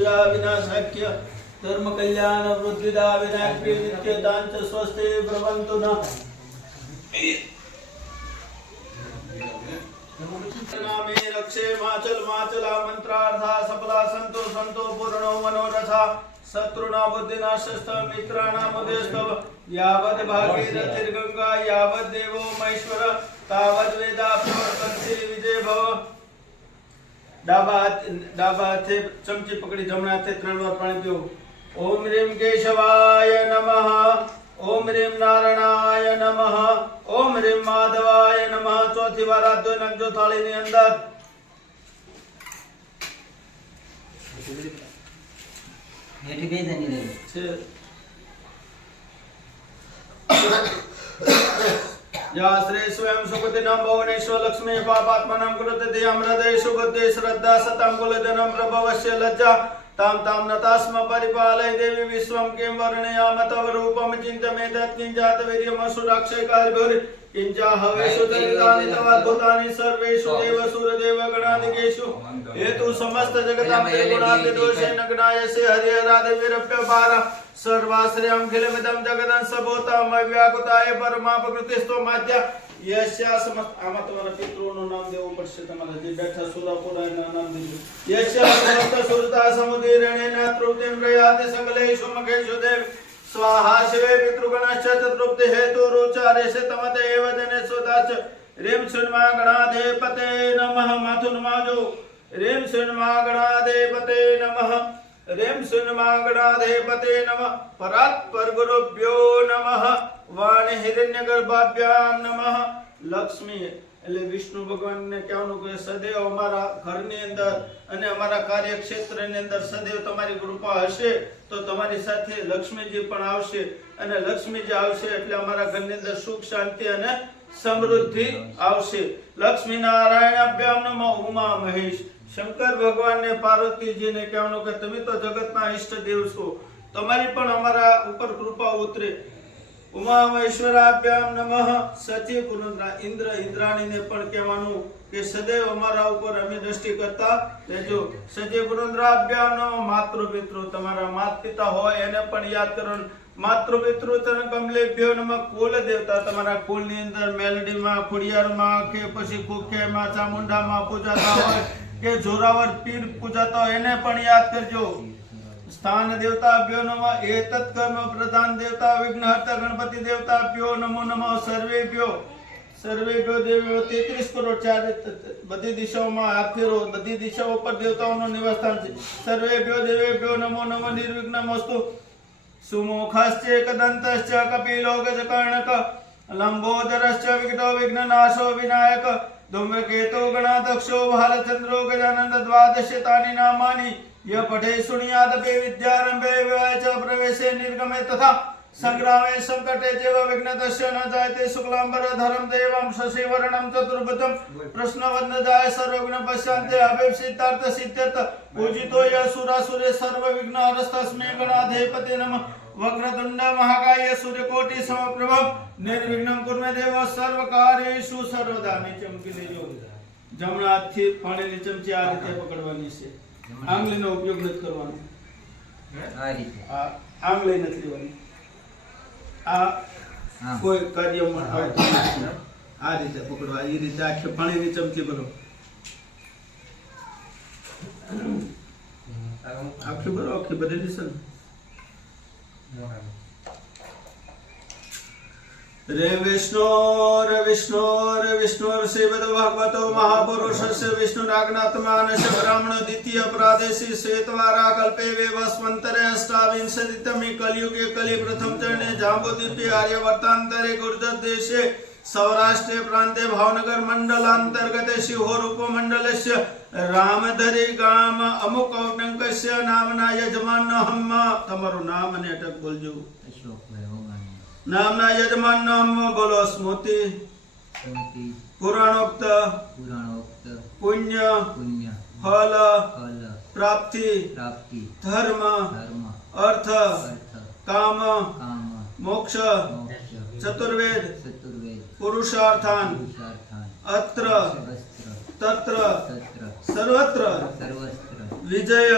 सूया विनाशाख्य धर्म कल्याण वृद्धिदा विनायक नित्यदांच स्वस्ति भ्रवन्तु न नामे रक्षे माचल माचला मंत्रार्था सफला संतो संतो पूर्णो मनोरथा शत्रुना बुद्धिनाशस्त मित्राणाम उदयस्तव यावत् भागीरथिर्गंगा यावत् देवो महेश्वर तावत् वेदा प्रवर्तन्ते विजय भव डाबा हाथे चमची पकड़ी जमणा हाथे 3 વાર પાણી પીઓ ओम ह्रीं केशवाय नमः ओम ह्रीं नारायणाय नमः ओम ह्रीं माधवाय नमः चौथी વાર હાથ ધોઈ નાખજો થાળીની અંદર હેઠી બે જણી રહી છે या श्री स्वयं सुगति नाम भुवनेश्वर लक्ष्मी पापात्मा नाम कुरुते धियां हृदय सुगति श्रद्धा सतां कुलजनं प्रभवस्य लज्जा ताम ताम नतास्म परिपालय देवी विश्वं किं वर्णयाम तव रूपं चिन्तमेतत् किञ्जात वीर्यं सुरक्षय कार्यभूरि किञ्चा हवेषु चरितानि तव अद्भुतानि सर्वेषु देवसुरदेव गणादिकेषु हेतु समस्त जगतां गुणादिदोषेण गणायसे हरिहरादिविरप्यपार सर्वाश्रयं खिलमिदं जगदंश भूतं व्याकुताय परमापकृतिस्त्वमाद्य यस्या समस्त आमा तुम्हारा पितृओનું નામ દેવું પડશે તમારા જે બેઠા સુરાપુરાના નામ દીધું यस्या समस्त सुरता समुदीरणेन तृप्तिं प्रयाति सकलेषु मखेषु देव स्वाहा शिवे पितृगणश्च तृप्ति हेतु रुचारेषे तमदेव जने सुदाच ह्रीं श्रीमा गणाधिपते नमः माथुन माजो ह्रीं श्रीमा गणाधिपते नमः ह्रीं श्रीमा गणाधिपते नमः परात्पर गुरुभ्यो नमः वाणी हिरण्यगर्भाभ्यां नमः लक्ष्मी એટલે વિષ્ણુ ભગવાનને કહેવાનું કે સદૈવ અમારા ઘરની અંદર અને અમારા કાર્યક્ષેત્રની અંદર સદૈવ તમારી કૃપા હશે તો તમારી સાથે લક્ષ્મીજી પણ આવશે અને લક્ષ્મીજી આવશે એટલે અમારા ઘરની અંદર સુખ શાંતિ અને સમૃદ્ધિ આવશે લક્ષ્મી નારાયણાભ્યામ નમઃ ઉમા મહેશ શંકર ભગવાનને પાર્વતીજીને કહેવાનું કે તમે તો જગતના ઈષ્ટ દેવ છો તમારી પણ અમારા ઉપર કૃપા ઉતરે उमा महेश्वराभ्याम नमः सचिव पुनंद्रा इंद्र इंद्राणी ने पण कहेवानुं के सदैव अमारा ऊपर अमे दृष्टि करता रहेजो सचिव पुनंद्राभ्याम नमः मातृपितृ तमारा माता पिता होय एने पण याद करो मातृपितृ तन कमलेभ्यो नमः कुल देवता तमारा कुल ની અંદર મેલડી માં ખોડિયાર માં કે પછી કુકે માં ચામુંડા માં પૂજાતા હોય કે જોરાવર પીર પૂજાતા હોય એને પણ याद करजो स्थान देवताभ्यो नमः एतत् कर्म प्रधान देवता विघ्नहर्ता गणपति देवताभ्यो नमो नमः सर्वेभ्यो देवो 33 करोड़ चार बधी दिशाओं हाथ फेरो बधी दिशाओं पर देवताओं निवास स्थान छे सर्वेभ्यो देवेभ्यो नमो नमः निर्विघ्नमस्तु सुमुखश्च एकदन्तश्च कपिलो गजकर्णक लंबोदरश्च विकटो विघ्ननाशो विनायक धूम्रकेतो गणाध्यक्षो भालचंद्रो गजानन द्वादशतानि नामानि यह पठे शृणुयादपि विद्यारंभे विवाहे च प्रवेशे निर्गमे तथा संग्रामे संकटे चैव विघ्नतस्य न जायते शुक्लांबरधरं देवं शशिवर्णं चतुर्भुजं प्रश्नवदनजाय सर्वविघ्न पश्यन्ते अभीप्सितार्थ सिद्ध्यर्थ पूजितो यः सुरासुरे सर्वविघ्नहरस्तस्मै गणाधिपते नमः वक्रतुंड महाकाय सूर्यकोटि समप्रभ निर्विघ्नं कुर्मे देव सर्वकार्येषु सर्वदा नीचे મૂકી દેજો જમણા હાથથી પાણીની ચમચી આ રીતે પકડવાની છે આંગળીનો ઉપયોગ નથી કરવાનો આ રીતે આંગળી નથી લેવાની આ કોઈ કાર્યમાં આવતું નથી આ રીતે પકડવા એ રીતે આખી પાણીની ચમચી ભરો આખી ભરો આખી બધી દિશા रे विष्णु श्रीमद् भागवतो महापुरुषस्य विष्णुरागनात्मानस्य ब्राह्मण द्वितीय प्रादेशी श्वेतवारा कल्पे वेवस्वन्तरे अष्टाविंशतितमे कलियुगे कलि प्रथम चरणे जाम्बुद्वीपे आर्यवर्तान्तरे गुर्जर देशे सौराष्ट्रे प्रान्ते भावनगर मंडलान्तर्गते शिहोर उपमण्डलस्य रामधरी गाम अमुक औटंकस्य नामना यजमानहम तमाરું नाम અને અટક બોલજો नामना यजमान नाम बोलो स्मृति पुराणोक्त पुण्य फल प्राप्ति धर्म अर्थ काम मोक्ष चतुर्वेद पुरुषार्थान अत्र तत्र सर्वत्र विजय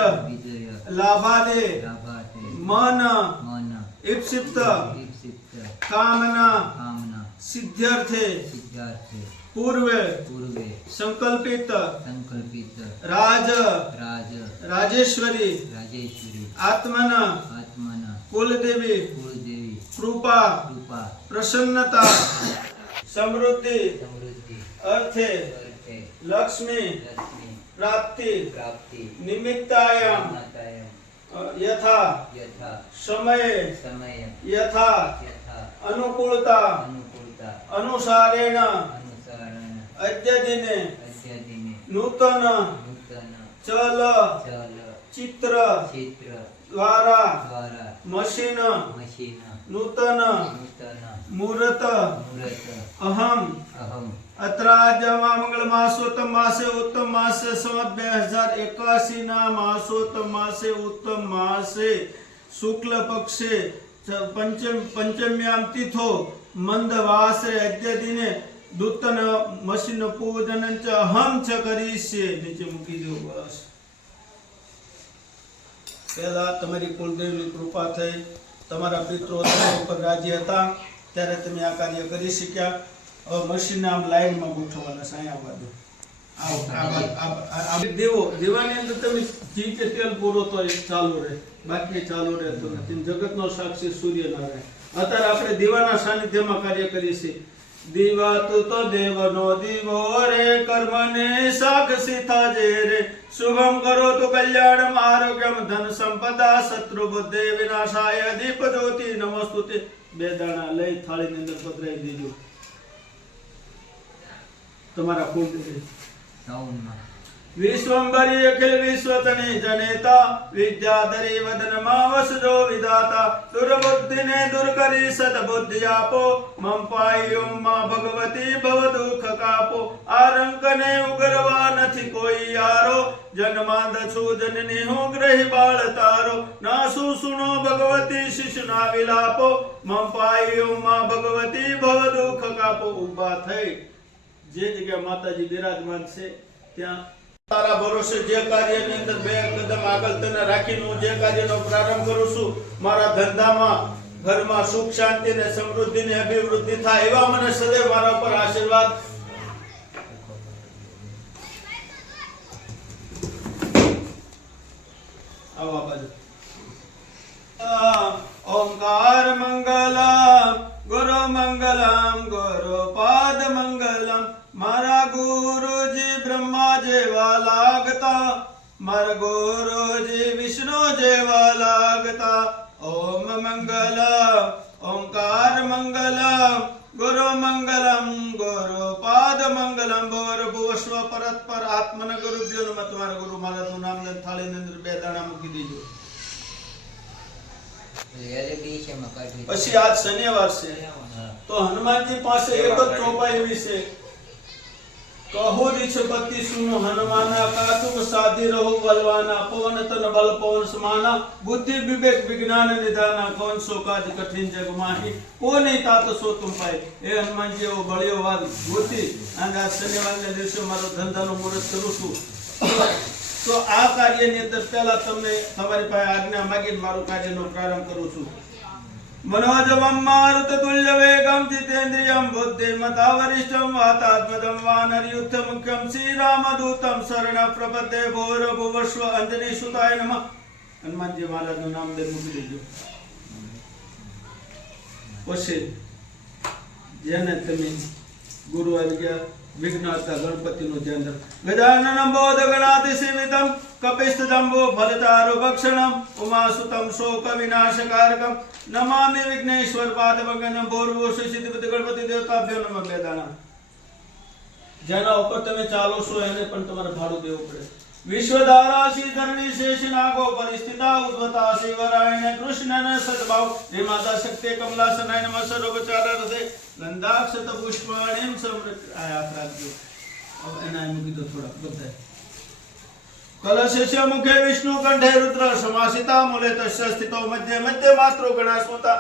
લાભાદે લાભાતે મન મન ઈપ્સિત ઈપ્સિત કામના કામના સિદ્ધ્યર્થે સિદ્ધાર્થે પૂર્વે પૂર્વે સંકલ્પિત સંકલ્પિત રાજ રાજ રાજેશ્વરી રાજેશ્વરી આત્મના આત્મના કુલદેવી કુળદેવી કૃપા કૃપા પ્રસન્નતા સમૃદ્ધિ સમૃદ્ધિ અર્થે અર્થે લક્ષ્મી લક્ષ્મી પ્રાપ્તિ પ્રાપ્તિ નિમિત્તાયમ માતાયમ યથા યથા સમયે સમય યથા યથા અનુકૂળતા અનુકૂળતા અનુસારેણ અનુસરણ અદ્યદિને અદ્યદિને નૂતન નૂતન ચલ ચલ ચિત્ર ચિત્ર દ્વારા દ્વારા મશીન મશીન નૂતન નૂતન મૂર્ત મૂર્ત અહમ અહમ અત્રાજ્યમાં મંગળ માસોત્તમ માસે ઉત્તમ માસે સંવત 2081 ના માસોત્તમ માસે ઉત્તમ માસે શુક્લ પક્ષે પંચમ્યામ તિથો મંદ વાસે અદ્ય દિને દૂતન મશીન પૂજન ચ અહમ ચ કરીશે. નીચે મૂકી દો. બસ પહેલા તમારી કુળદેવની કૃપા થઈ, તમારા પિતૃઓ તમારા ઉપર રાજી હતા ત્યારે તમે આ કાર્ય કરી શક્યા. હવે મશીન આમ લાઈનમાં ગોઠવવાના છે. અહીંયા આવવા દો. દેવાની અંદર તમે ઘી કે તેલ પૂરો તો ચાલુ રહે, બાકી ચાલુ રહેતો નથી. જગતનો સાક્ષી સૂર્યનારાયણ. અત્યારે આપણે દીવાના સાનિધ્યમાં કાર્ય કરીએ છીએ. દીવા તું તો દેવનો દીવો રે, કર્મને સાક્ષી થાજે રે. શુભમ કરો તો કલ્યાણમ આરોગ્યમ ધન સંપદા શત્રુ બુદ્ધિ વિનાશાય દીપ જ્યોતિ નમસ્તુતે. બે દાણા લઈ થાળીની અંદર પધરાવી દેજો. તમારા કુળદેવી વિશ્વંભરી અખિલ વિશ્વતની જનેતા, વિદ્યાધરી વદનમાં વસજો વિધાતા. દુર્બુદ્ધિને દૂર કરી સદબુદ્ધિ આપો, મમ પાઈ ઓમ માં ભગવતી ભવ દુઃખ કાપો. આ રંકને ઉગરવા નથી કોઈ યારો, જન્માંદ છું જનની હું ગ્રહી બાળ તારો. નાસુ સુનો ભગવતી શિશુના વિલાપો, મમ પાઈ ઓમ માં ભગવતી ભવ દુઃખ કાપો. ઉભા થઈ જે જગ્યા માતાજી બિરાજમાન છે ત્યાં તારા ભરોસે જે કાર્યની અંદર બે કદમ આગળ તને રાખીને હું જે કાર્યનો પ્રારંભ કરું છું, મારા ધંધામાં ઘરમાં સુખ શાંતિ ને સમૃદ્ધિ ને અભિવૃદ્ધિ થાય એવા મને સદૈવ મારા ઉપર આશીર્વાદ. આવા બાજુ ઓમકાર મંગલમ ગુરુ મંગલમ ગુરુ પાદ મંગલમ. મારા ગુરુજી બ્રહ્મા જેવા લાગતા, મારા ગુરુજી વિષ્ણુ જેવા લાગતા. ઓમ મંગલમ ઓમકાર મંગલમ ગુરુ મંગલમ ગુરુ પાદ મંગલમ. ભોર ભૂસ્વ પરત પર આત્મન ગુરુભ્યો નમઃ. તમારા ગુરુ મહારાજનું નામ લઈને થાળીની અંદર બે દાણા મૂકી દેજો. પછી આજ શનિવાર છે તો હનુમાનજી પાસે એક જ ચોપાઈ એવી છે. કહો રીછપતિ સુનો હનુમાના, કાતુમ સાધી રહો બલવાના. પવન તન બલ પવન સમાના, બુદ્ધિ વિવેક વિજ્ઞાન નિધાના. કौन सो काज कठिन जग माही, को नहीं तात सो तुम पाए. એ હનુમાનજી એવો બળ્યો વાત ગોતી અને આ શનિવારના દિવસે મારો ધંધાનો મુહૂર્ત કરું છું. તો આ કાર્યની અંદર પહેલા તમને તમારી પાસે આજ્ઞા માંગીને મારું કાર્યનો પ્રારંભ કરું છું. मनोजवं मारुततुल्य वेगं जितेन्द्रियं बुद्धिमता वरिष्ठं वातात्मजं वानरयुद्ध मुख्यं श्रीरामदूतं शरण प्रपद्ये. भूर्भुवस्व अंजनी सुताय नमः. हनुमानजी महाराजનું નામ દે મૂકી દેજો. પછી જેને તમે ગુરુ આવી ગયા વિઘ્નહર્તા ગણપતિનું ધ્યાન રાખો. ગજાનનં બોધગણાતિ સેવિતં કપિસ્તજંબો ફલચારુ ભક્ષણં ઉમાસુતં શોક વિનાશકારકં. નમામિ વિઘ્નેશ્વર પાદપંકજં. ભૂર્ભુવઃ સિદ્ધિપતિ ગણપતિ દેવતાભ્યો નમઃ. બે દાણા જેના ઉપર તમે ચાલો છો એને પણ તમારે ભાડું દેવું પડે. વિશ્વધારાસી ધરણી શેષ નાગો પરિસ્થિતા ઉદ્વતા શિવરાયણ કૃષ્ણન સદભાવ. હે માતા શક્તિ કમલાસનાય નમઃ. સર્વોપચાર હૃદય ગંધાક્ષત પુષ્પાણીમ સમૃદ્ધ. આ યાદ રાખજો. હવે એના મૂકી દો થોડા બધા. कलशस्य मुखे विष्णु कंठे रुद्र समासिता मूले तस्य स्थितो मध्ये मध्ये मात्रो गणास्मता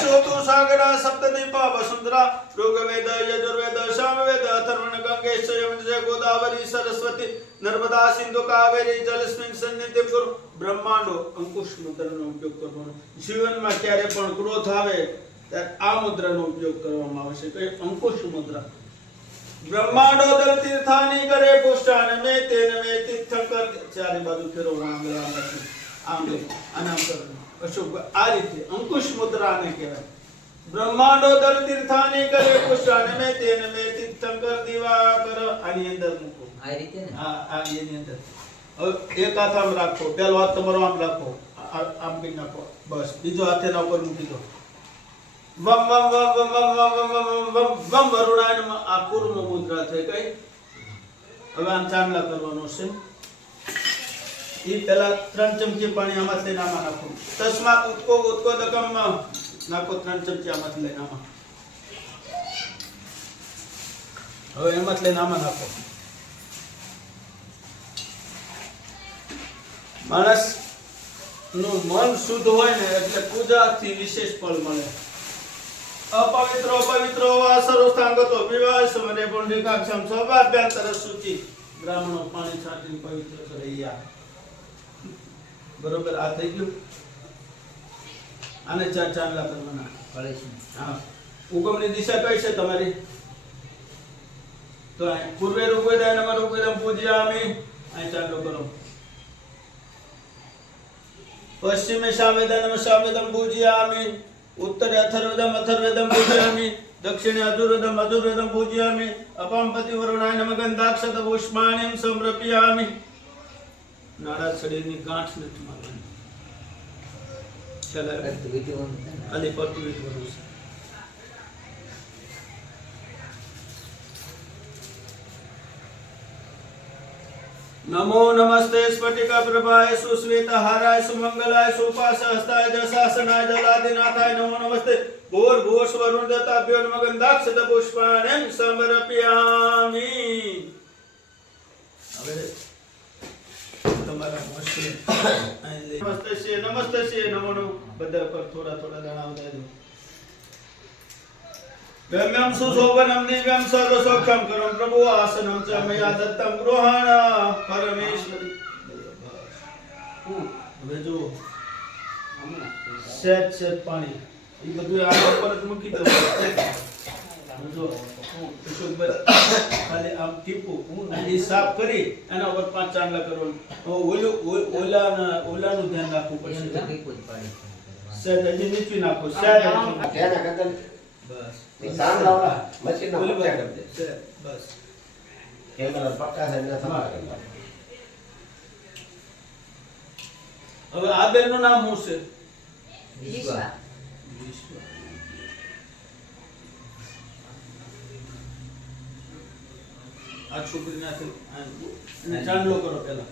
शोतो सागरा सप्तदीपा वसुंधरा ऋग्वेद यजुर्वेद सामवेद अथर्वण गंगेश यमुना गोदावरी सरस्वती नर्मदा सिंधु कावेरी जलस्मिन् सन्निधिं कुरु ब्रह्मांडो अंकुश मुद्राનો ઉપયોગ કરવાનો જીવનમાં ક્યારે પણ ક્રોધ આવે ત્યારે આ મુદ્રાનો ઉપયોગ કરવામાં આવશે કે અંકુશ મુદ્રા ब्रह्मांडो दल तीर्थानी करे पुष्टान में तेन में तीर्थंकर चारे बाजू फेरवવા આંગળી આનામ કરવાનું અશુભ આ રીતે અંકુશ મુદ્રાને કહેવાય ब्रह्मांडो दल तीर्थानी करे पुष्टान में तेन में तीर्थंकर दिवाकर આની અંદર મૂકો આ રીતે ને આ એની અંદર હવે એક હાથ આમ રાખો પહેલો હાથ તમારો આમ રાખો આમ કરી નાખો બસ બીજો હાથ એના ઉપર મૂકી દો વમ વમ વમ વમ વમ વમ વમ વમ વરુણાયન આ કુર્મ મુદ્રા થઈ ગઈ હવે આમ ચાંદલા કરવાનો છે ઈ પહેલા 3 ચમચી પાણી આમાં લઈને આમાં નાખો તસ્માત ઉત્કોદકમ નાખો 3 ચમચી આમાં લઈને આમાં હવે એમાં લઈને આમાં નાખો માણસ નું મન શુદ્ધ હોય ને એટલે પૂજાથી વિશેષ ફળ મળે अपवित्रो पवित्रो वा सर्वस्थांगतो विवाह समने पुंडिकाक्षम स्वभाव्यांतर शुचि ब्राह्मणो पाणी छाटीने पवित्र કરે યા બરોબર આ થઈ ગયું આને ચાંદલા કરવાના કળશ હા ઉગમની દિશા કઈ છે તમારી તો પૂર્વે ઋગ્વેદા નમઃ ઋગ્વેદમ પૂજયામિ આ ચાંદલો કરો પશ્ચિમે સામવેદા નમઃ સામવેદમ પૂજયામિ उत्तरे अथर्ववेदम पूजयामि दक्षिणे अजुर्वेदम पूजयामि अपामपति वरुणाय नमः गंधाक्षत पुष्पाणिं समर्पयामि नाड़ा शरीરની ગાંઠ નથી મારવાની ચલા અલી પત્તુ વિધવાનું છે नमो नमस्ते स्फटिका प्रभाय सुश्वेतहाराय सुमंगलाय सुपाशहस्ताय जशासनाय जलादिनाथाय नमो नमस्ते भूर भूष वरुण दत्ताभ्यो नमः गंधाक्षत पुष्पाणिं समर्पयामि હવે તમારા નમસ્તે શ્રી નમો બધા પર થોડા થોડા દાણા ઉડાડી દો गम्यं सुशोभनं दिव्यं सर्वसौख्यं करं प्रभु आसनं च मया दत्तं गृहाण परमेश्वरी હવે જો સેટ સેટ પાણી એ બધું આ ઉપર જ મૂકી દો જો સુશોભન ખાલી આમ ટીપું અને સાફ કરી એના ઉપર 5 ચાંદલા કરવાનું ઓલાનું ધ્યાન રાખવું પડશે સેટ હજી નીચે નાખો સેટ બસ સામ લાવલા મશીન ના બોલ પકડ દે બસ કેમેરા પક્કા છે ને તમારે હવે આ બેનનું નામ શું છે વિશ્વા વિશ્વ આ છોકરી નાખે અને ચાંદલો કરો પહેલા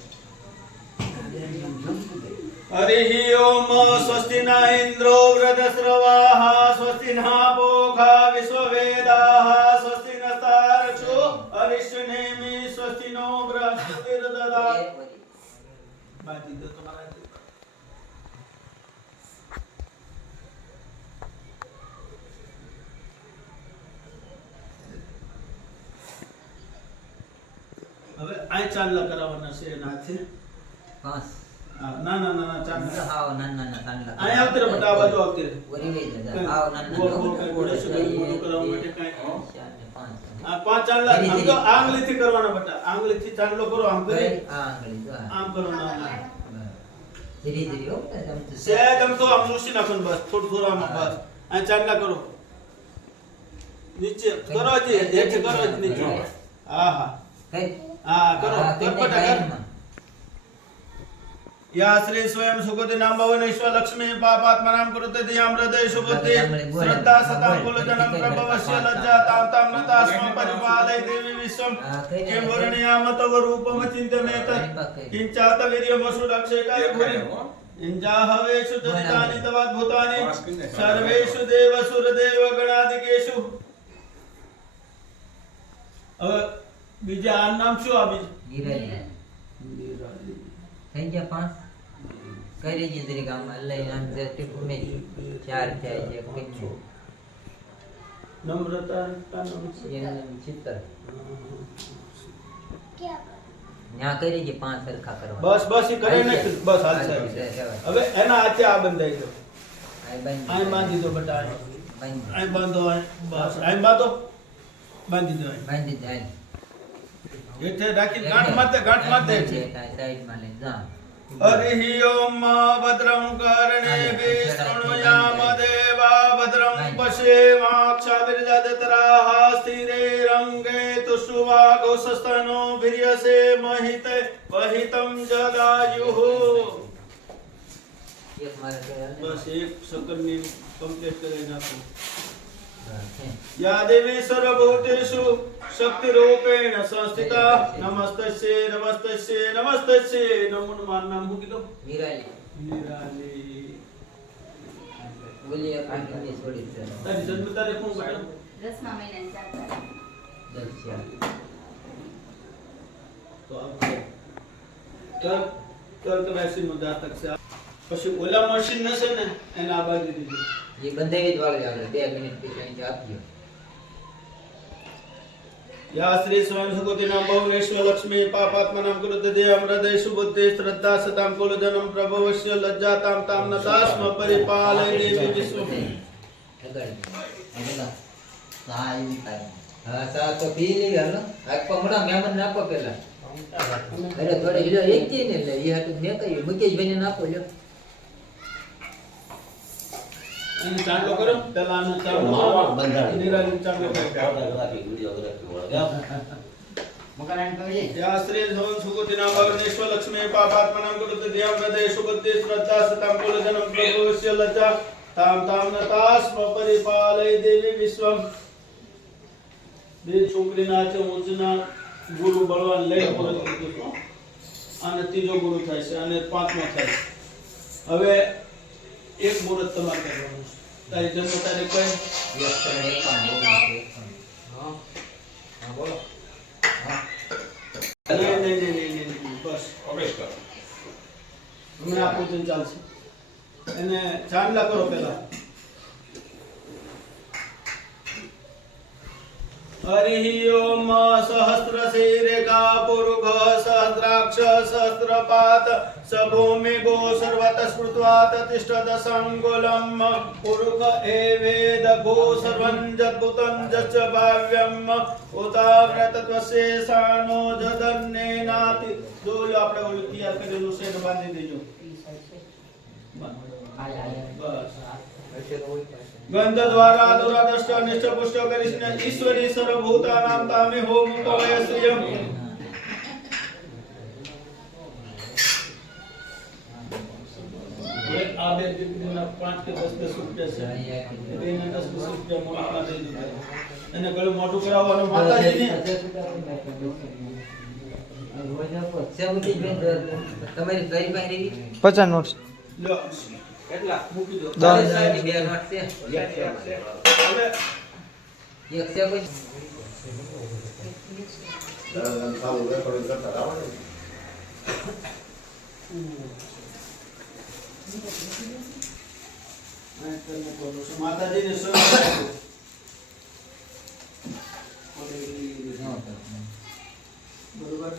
हरिः ओम स्वस्ति न इन्द्रो वृधस्रवाः स्वस्ति न पूषा विश्ववेदाः स्वस्ति नस्तार्क्ष्यो अरिष्टनेमि स्वस्ति नो बृहस्पतिर्दधातु बाजी दो तुम्हारा હવે આ ચાંદલા કરાવવાના છે એનાથી 5 ના ના ના ચાંદલા હાવ નાના તાંડલા આ આવતે રે બટા બાજુ આવતે રે ઓરી વે દાદા હાવ નાના ગોળ ગોળ કરી ગોળ સુધરી કરવા માટે કાઈ 4 ને 5 આ 5 ચાંદલા આમ તો આંગળીથી કરવાના બટા આંગળીથી ચાંદલો કરો આમ કરી આ આંગળી જો આમ કરો ના ધીરે ધીરે હો તમ તો સહેજ આમ તો આમ લૂસી નાખો ને બસ થોડું થોડું આમ બસ આ ચાંદલા કરો નીચે કરો જી હેઠે કરો જ નીચે હા હા કઈ હા કરો બટા કર या श्री स्वयं सुगति नाम भवन ईश्वर लक्ष्मी पापात्मनां कुरुते धियां हृदय सुबुद्धि श्रद्धा सतां कुलजनं प्रभवस्य लज्जा तां तां नतास्म परिपालय देवी विश्वं किं वर्णयाम तव रूपं चिन्तयेत किंचात वीर्यमसुरक्षकाय भूरि इंजाहवेषु जनितानि तवाद्भुतानि सर्वेषु देवसुरदेव गणादिकेषु હવે બીજા આ નામ શું આ બીજું ગિરાલી થઈ ગયા 5 કરી જે તરી ગામમાં લઈ આમ જે ટીપું મેં 4 થાય છે કેટલું નમ્રતા કાનું એનું ચિત્ર ન્યા કરી જે 5 સરખા કરવા બસ બસ ઈ કરે ને બસ હાલ છે હવે એના હાથે આ બંધાઈ દો આય બાંધી દો બટા આય બાંધો આય બસ આય બાંધો બાંધી દો આય બાંધી જાય એટલે રાખી ગાંઠ મારતે છે સાઈડ માં લઈ જા હરિ ઓમ ભદ્રં કર્ણેભિ શૃણુયામ દેવા ભદ્રં પશ્યેમાક્ષાવિર્જતરાઃ સ્થિરે રંગે તુષ્ટુવાગોસસ્તનો ભીર્યસે મહિતે વહિतं જદાયુઃ એક મારે બસ એક સેકન્ડની કમ્પ્લીટ કરી નાખો કરે યા દેવી સર્વભૂતેષુ શક્તિરૂપેણ સંસ્થિતા નમસ્તસ્યે નમસ્તસ્યે નમસ્તસ્યે નમો નમઃ નામ હું કીધું નિરાલી નિરાલી બોલીએ કાંઈ છોડી દે તારી જન્મ તારીખ શું બેટા 10મા મહિનાની 4 તારીખ. દર્શન તો આપણે તર્ક રાશિ નો જાતક છે પછી ઓલા મશીન નશે ને એને આ બાજુ દીધું એ બંધાવી જ વાળી આપણે 2 મિનિટ પછી આપજો या श्री स्वयं सुगतिनां भुवनेश्वर लक्ष्मी पापात्मनां कुरुते अमृते सुबुद्धि श्रद्धा सतां कुलजनं प्रभवस्य लज्जातां तां नतास्म परिपालय देवी विश्व હા સા તો પી લે હાલો આખ પમડા મહેમાન નાખો પેલા અરે થોડે હિલો એક કે ને લે ઈ હાટુ મે કહ્યું મુકેશ ભાઈને નાખો લ્યો એને ચાંદલો કરો પેલા આનો ચાંદલો માવા બંધાણી. નિરાલી ચાંદલો કરો ફોટોગ્રાફી વિડિયોગ્રાફી વળગ્યા या श्री स्वयं सुगतिनां भुवनेश्वर लक्ष्मी पापात्मनां कुरुते अमृते सुबुद्धि श्रद्धा सतां कुलजनं प्रभवस्य लज्जा तां नतास्म परिपालय देवी विश्वम બે છોકરીના છે ઉજના ગુરુ બળવાન લઈ મુહૂર્ત કીધું તો અને ત્રીજો ગુરુ થાય છે અને પાંચમો થાય છે હવે એક મુહૂર્ત તમારે કરવાનું છે તારી જન્મ તારીખ કઈ એક ત્રણ એક હા બોલો નહીં, બસ હમણાં આપું તો ચાલશે એને ચાંદલા કરો પેલા हरि ओम सहस्रशीर्षा पुरुष सहस्राक्ष सहस्रपात सभूमि गो सर्वत स्मृत्वात तिष्ठत संगुलम पुरुष एवेद गो सर्वं जद्भुतं जच्च भाव्यम उताव्रतत्वशेषानो जदन्नेनाति જોજો આપણે ઓલું તૈયાર કરેલું છે એને બાંધી દેજો બસ गंध द्वारा दुरादष्ट अनिष्ट पुष्ट करिष्ण ईश्वरी सर्वभूतानां तामे होम उपवय श्रियम एक आबे दिना 5 के 10 રૂપિયા છે એને 10 રૂપિયા મોટા દઈ દીધા એને ગળું મોટું કરાવવાનું માતાજીને તમારી ગઈ પાસે 50 નોટ લો કેટલા મૂકી દો ની બે નોટ છે હવે એક છે કોઈ સામું રેકોર્ડિંગ કરતા આવડે માતાજીને બરોબર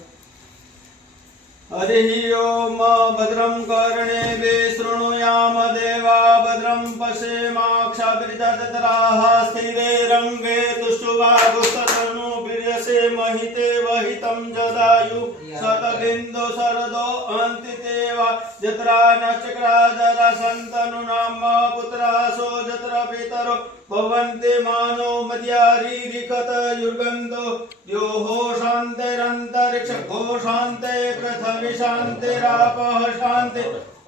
हरि ओम भद्रं कर्णेभि शृणुयाम देवा भद्रं पश्येमाक्षाभिर्जतराः स्थिरे रङ्गे तुष्टुवागुस्ततनु वीर्यसे महिते वहितं जदायु शतबिन्दु शरदो अन्तितेवा जत्रा नचक्रा जरा सन्तनु नाम पुत्रासो जत्र पितरो भवन्ति मानो मद्यारी रिखत युर्गन्धो यो हो शान्तिरन्तरिक्ष घो शान्ते पृथ्वी शान्तिरापः शान्ति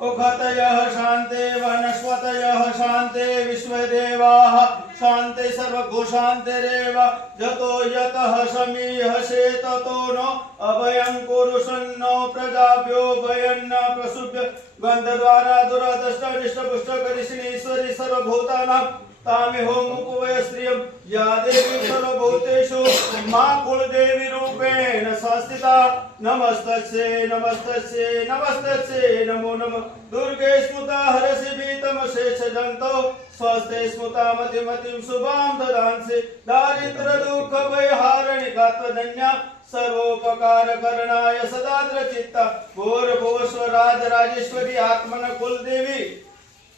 उखतयः शान्ते वनस्पतयः शान्ते विश्वदेवाः शान्ते सर्वभू शान्तिरेव जतो यतः समीहसे ततो नो अभयं कुरुषन्नो प्रजाभ्यो भयन्न प्रसुभ्य गन्धद्वारा दुरादष्ट निष्टपुष्ट करिष्णीश्वरी सर्वभूतानां तामिहो मुकुवय श्रियं या देवी सर्वभूतेषु मा कुलदेवी रूपेण संस्थिता नमस्तस्यै नमस्तस्यै नमस्तस्यै नमो नमः दुर्गे स्मृता हरसि भीतम शेषजन्तो स्वस्ते स्मृता मतिमतिं शुभां ददांसि दारिद्र दुःख भयहारिणिका त्वदन्या सर्वोपकार करणाय सदाद्र चित्ता घोर भोस्व राज राजेश्वरी आत्मन कुलदेवी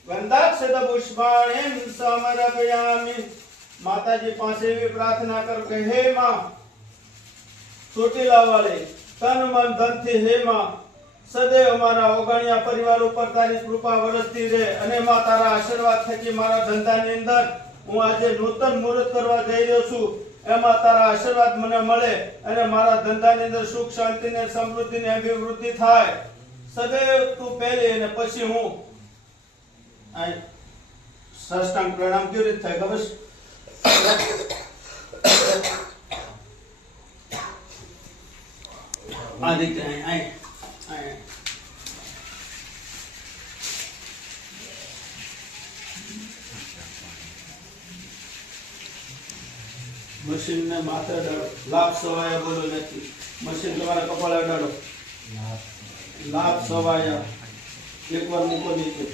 गंधाक्षत पुष्पाणिं समर्पयामि। माताजी પાસે એવી પ્રાર્થના કર કે હે માં ચોટીલા વાળી તન મન ધનથી હે માં સદૈવ અમારા ઓગણિયા પરિવાર ઉપર તારી કૃપા વરસતી રહે અને માં તારા આશીર્વાદ થકી મારા ધંધાની અંદર હું આજે નૂતન મુહૂર્ત કરવા જઈ રહ્યો છું એમાં તારા આશીર્વાદ મને મળે અને મારા ધંધાની અંદર સુખ શાંતિ ને સમૃદ્ધિ ને અભિવૃદ્ધિ થાય સદૈવ તું પહેલી અને પછી હું આ સાષ્ટાંગ પ્રણામ કેવી રીતે થાય ખબર છે? આ રીતે અહીં મશીન ને માથે અડાડો લાભ સવાયા બોલો નથી મશીન તમારા કપાળે અડાડો લાભ સવાયા એકવાર મૂકો નીચે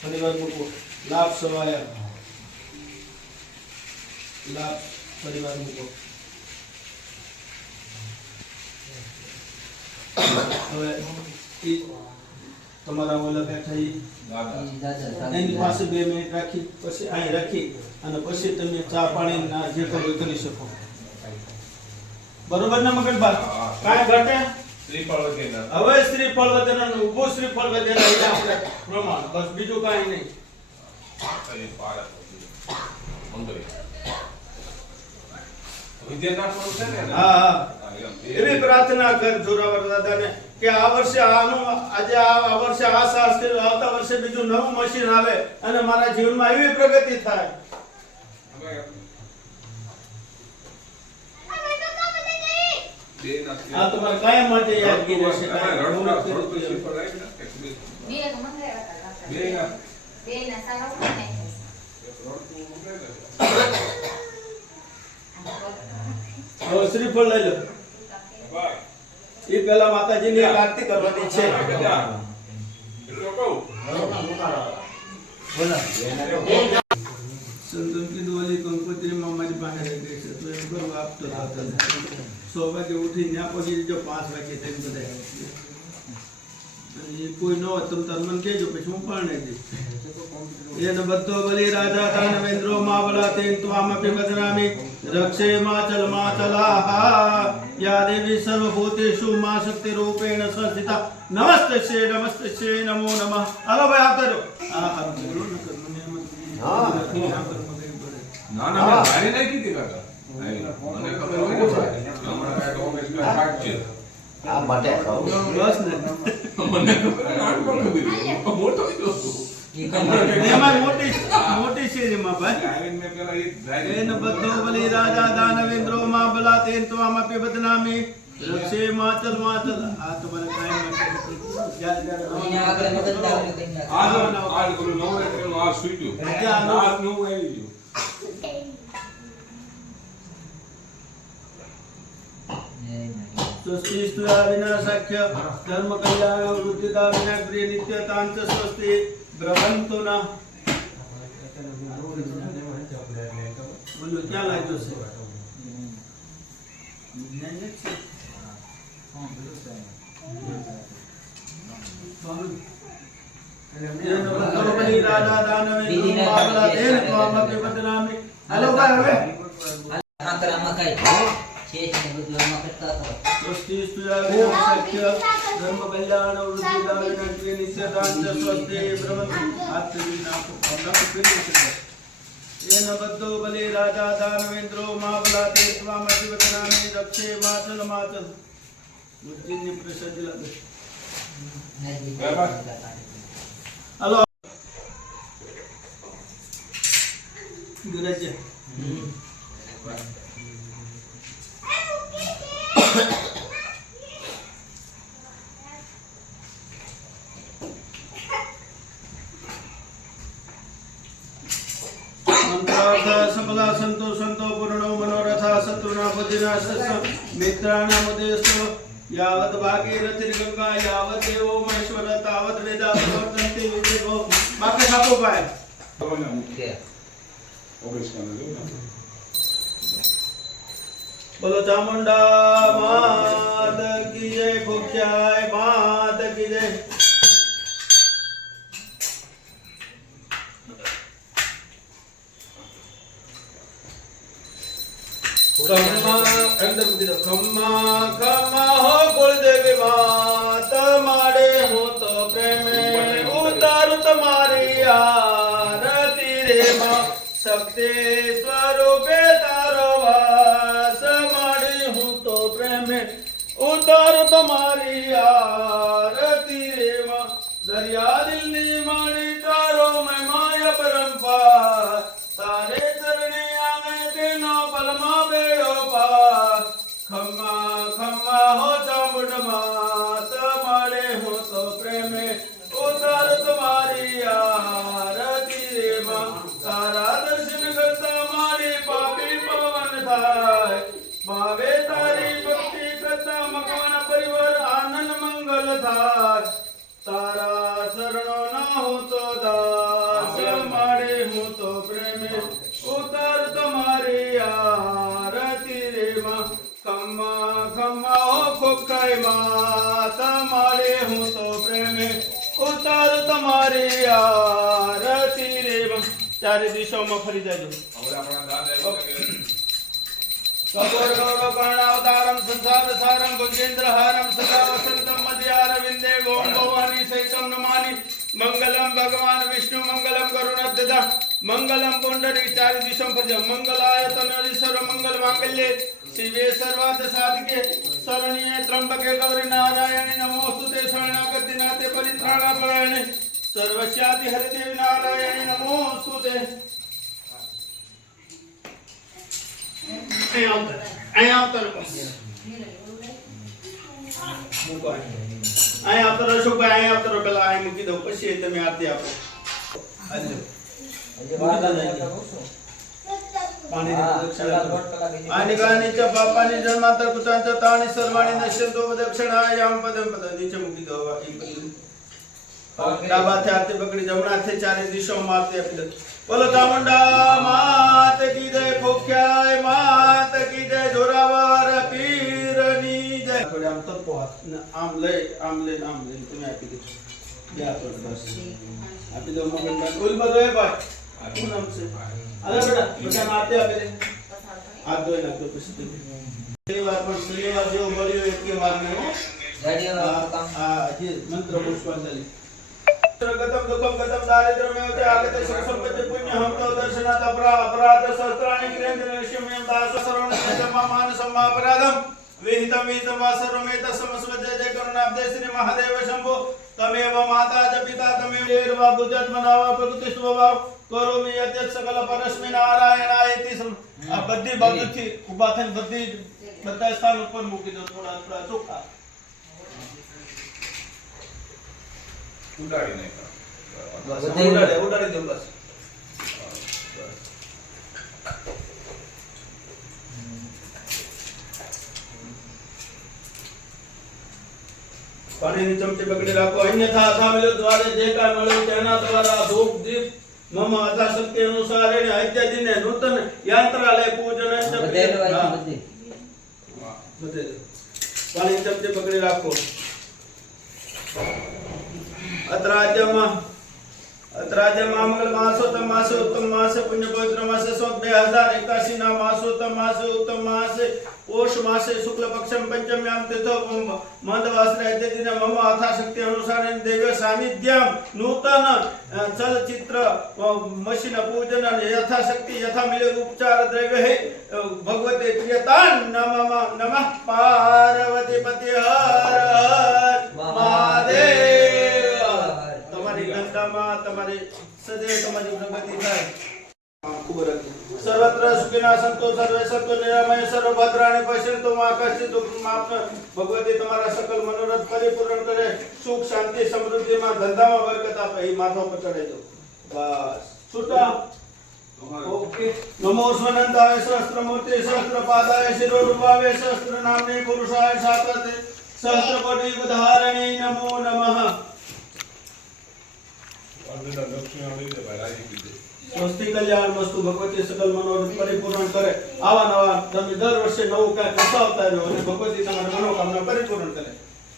ફરીવાર મૂકો લાભ સવાયા લાભ ફરીવાર મૂકો હવે ઈ તમારા ઓલા બેઠા એની પાસે 2 મિનિટ રાખી પછી અહીં રાખી અને પછી તમે ચા પાણી ના જે કરવું કરી શકો બરોબર ને મગનભાઈ કાંઈ ઘટે શ્રીફળ વગેરે હવે શ્રીફળ વગેરેનું ઊભું શ્રીફળ વગેરે એ આપણે પ્રમાણ બસ બીજું કાંઈ નહીં હા એવી પ્રાર્થના કર જોરાવર દાદાને કે આ વર્ષે આનું આજે આ વર્ષે આ સાસ કે આવતા વર્ષે બીજું નવું મશીન આવે અને મારા જીવનમાં એવી પ્રગતિ થાય આ તમારે કાયમ માટે યાદગીરી રહેશે હવે શ્રીફળ લઈ લો એ પેલા માતાજીની એક આરતી કરવાની છે સંતન કીધું ઓલી કંકોત્રી માં મારી પાસે રહી ગઈ છે તો એમ કરવું આપતો થતો 100 વાગે ઉઠી ત્યાં પહોંચી જજો 5 વાગે તેમ બધા અને કોઈ ન હોય તમે તાર મને કહેજો પછી હું પણ દઈશ એને બધો બલી રાજા દાનવેન્દ્રો માવલા તેન ત્વામપી બદનામી રક્ષે માચલ માચલાહા યા દેવી સર્વભૂતેષુ મા શક્તિ રૂપેણ સંસ્થિતા નમસ્તે નમો નમઃ હાલો ભાઈ આવતા રહો આ હારું બોલો ન કર મને એમ ના ના મારી નહીં કીધી કાકા મને ખબર હોય ને હમણાં કાંઈ ઓફિસ માં કાટ છે આ માટે ખાવ બસ ને મને ખબર આટલો ખબર મોટો એમાં મોટી શેરીમાં ભાઈ આવીને મેં પેલા એ જાય એન બધો બલી રાજા દાનવેન્દ્રો માં બલા તેન ત્વામપી બદનામી રક્ષે માચલ માચલ આ તમારે કાયમ માટે યાદ એને આગળ મગજ દાવને કઈ નાખ આ ગુરુ નવરાત્રીનું આ સુઈટ્યું આ નું આવી ગયું स्वस्ति स्तुया विनाशाख्य धर्म कल्याण वृद्धिदा विनाग्रिय नित्यतांच स्वस्ति ब्रह्मंतो ना बोलो क्या लाए तो से राजा दानवेंद्र मावला देन त्वामपि बदनामी हेलो भाई હવે આમાં કઈ છે ને બધું આમાં કરતા હતા स्वस्ति स्तुया विनाशाख्य धर्म कल्याण वृद्धिदा विनाग्रिय नित्यतांच स्वस्ति ब्रह्मंतो आत्मनि नाम अपना पिंड से येन बद्धो बले राजा दानवेंद्रो मावला ते त्वामपि बदनामी रक्षे माचल माचल मुझिनी प्रसाद लागे हेलो गुरज सकला संतो संतो पूर्णो मनोरथा शत्रुना बुद्धिनाशस्य मित्राणाम उद्देश्यो यावत् भागीरथीर्गंगा यावत् देवो महेश्वर तावत् वेदा प्रवर्तन्ते विवेको बाकी सातो पाए કે बोलो चामुंडा मात की जय भूख्याय मात की जय खम्मा अंदर बुद्धि दो खम्मा खम्मा हो कुलदेवी मात मारे हो तो प्रेम उतारू तुम्हारी आरती रे मां शक्ति स्वरूपे तारो वास मारे हो तो प्रेम उतारू तुम्हारी आरती रे मां दरिया दिल नी मारी तारो मैं माया परंपार तारे चरणे आवे तेनो पलमा बेड़ो पार खम्मा खम्मा हो चामुंड मात मारे हो तो प्रेम उतार तुम्हारी आरती रे मां तारा दर्शन करता मारे पापी पवन थाय भावे तारी भक्ति करता मकान परिवार आनंद मंगल थाय तारा शरणो ना हो तो दास मारे हो तो प्रेम उतार तुम्हारी आरती रे मां खम्मा खम्मा हो खुखाई माता मारे हो तो प्रेम उतार तुम्हारी आरती रे मां चारे दिशा में फरी जाजो હવે આપણા દાદા कपोर गौरव कर्णावतारम संसार सारम भुजेंद्र हारम सदा वसंतम मध्यार विंदे ओम भवानी सहितम नमानि मंगलम भगवान विष्णु मंगलम गरुड़ध्वजा मंगलम पुंडरी चारि दिशों पर मंगलायतन सर्व मंगल मांगल्ये शिवे सर्वार्थ साधिके शरण्ये त्र्यंबके गौरी नारायणे नमोस्तुते शरणागति नाथे परित्राणापरायणे सर्वस्यादि हरिदेवी नारायणे नमोस्तुते અહીંયા આવતો રહો ભાઈ અહીંયા આવતો રહો પેલા અહીં મૂકી દઉં પછી તમે આરતી આપો હાલો પાણી આની ગાની ચ બાપાની જન્માંતર કુચાંચ તાણી સર્વાણી નશ્યંતો દક્ષિણાયામ પદમ પદ નીચે મૂકી દો ડાબાથી આરતી પકડી જમણાથી ચારે દિશામાં આરતી આપી દો बोलो चामुंडा मात की जय भूख्याय मात की जय जोरावर पीरनी जय थोड़े आम तक आम ले तुम्हें आपी दो या थोड़ा बस आपी दो मगन का कुल मत है भाई कौन नाम से अरे बेटा आते आपे दे हाथ धोए ना तो कुछ शनिवार जो बोलियो एक के बार में हो ये मंत्र पुष्पांजलि गतम दुखम गतम दारिद्र्य में होते आगते सुख संपत्ति पुण्य हम तो दर्शनाथ अपराध सहस्त्राणि क्रेन्द्र निश्चयम दास सर्वण सम्मा मान सम्मा अपराधम विहितम विहितम वासरमेत समस्वज जय करुणाब्दे श्री महादेव शंभो तमेव माता च पिता तमेव देवा गुजत मनावा प्रकृति स्वभाव करोमि यत् सकल परस्मै नारायणायति बद्धी बाजूથી ઊભા થઈને બધા સ્થાન ઉપર મૂકી દો થોડા થોડા ચોખ્ખા ઉડાડી નહીં બસ ઉડાડી દો બસ પાણીની ચમચી પકડી રાખો અન્યથા સામેલ દ્વારે જે કાંઈ મળ્યું તેના દ્વારા ધૂપ દીપ મમ અથાશક્તિ અનુસાર એને અત્યાદિને નૂતન યંત્રાલય પૂજન પાણીની ચમચી પકડી રાખો अत्राज्यमा मंगल मासोत्तम मासे उत्तम मासे पुण्य पवित्र मासे सोत 2081 ना मासोत्तम मासे उत्तम मासे पोष मासे शुक्ल पक्षम पंचम्याम तिथो मंदवासरे दिन मम यथाशक्ति अनुसार देव सानिध्यम नूतन चलचित्र मशीन पूजन यथाशक्ति यथा मिले उपचार द्रव्य है भगवते प्रियतान नमः पार्वती पति हर महादेव તમારી ગંગામાં તમારી સદૈવ તમારી પ્રગતિ થાય ખૂબ सर्वत्र सुखिना संतो सर्वे सत्व निरामय सर्वभद्राणि पश्यन्तु मा कश्चित् दुःखम् आपने भगवती तुम्हारा सकल मनोरथ परिपूर्ण करे सुख शांति समृद्धि में धंधा में बरकत आपे ई माथा पर चढ़े दो बस छूटा ओके नमो स्वनंताय सहस्त्रमूर्ति सहस्त्रपादाय शिरोरूपावे सहस्त्रनाम्ने पुरुषाय शात्रते सहस्त्रकोटि उदाहरणे नमो नमः સ્વસ્તિ કલ્યાણ વસ્તુ ભગવતી સકલ મનોરથ પરિપૂર્ણ કરે આવા નવા તમે દર વર્ષે નવું કાંઈક વસાવતા રહ્યો અને ભગવતી તમારી મનોકામના પરિપૂર્ણ કરે